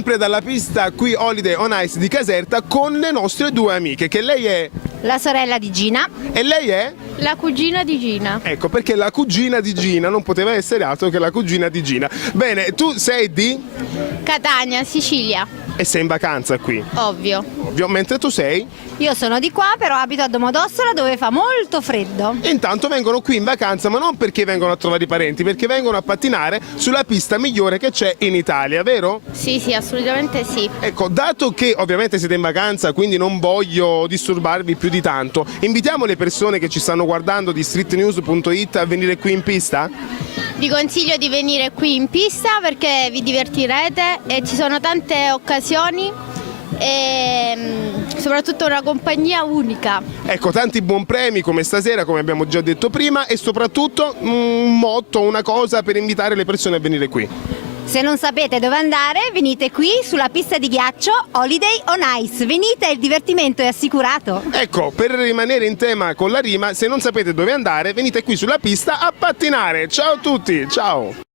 sempre dalla pista qui Holiday on Ice di Caserta con le nostre due amiche, che lei è La sorella di Gina. e lei è? La cugina di Gina. Ecco, perché la cugina di Gina non poteva essere altro che la cugina di Gina. Bene, tu sei di? Catania, Sicilia. E sei in vacanza qui, Ovvio. ovvio, mentre tu sei? Io sono di qua, però abito a Domodossola dove fa molto freddo. E intanto vengono qui in vacanza, ma non perché vengono a trovare i parenti, perché vengono a pattinare sulla pista migliore che c'è in Italia, vero? Sì, sì, assolutamente sì. Ecco, dato che ovviamente siete in vacanza, quindi non voglio disturbarvi più di tanto, invitiamo le persone che ci stanno guardando di streetnews.it a venire qui in pista? Vi consiglio di venire qui in pista perché vi divertirete e ci sono tante occasioni e soprattutto una compagnia unica. Ecco, tanti buon premi come stasera, come abbiamo già detto prima, e soprattutto un motto, una cosa per invitare le persone a venire qui. Se non sapete dove andare, venite qui sulla pista di ghiaccio Holiday on Ice. Venite, il divertimento è assicurato. Ecco, per rimanere in tema con la rima, se non sapete dove andare, venite qui sulla pista a pattinare. Ciao a tutti, ciao!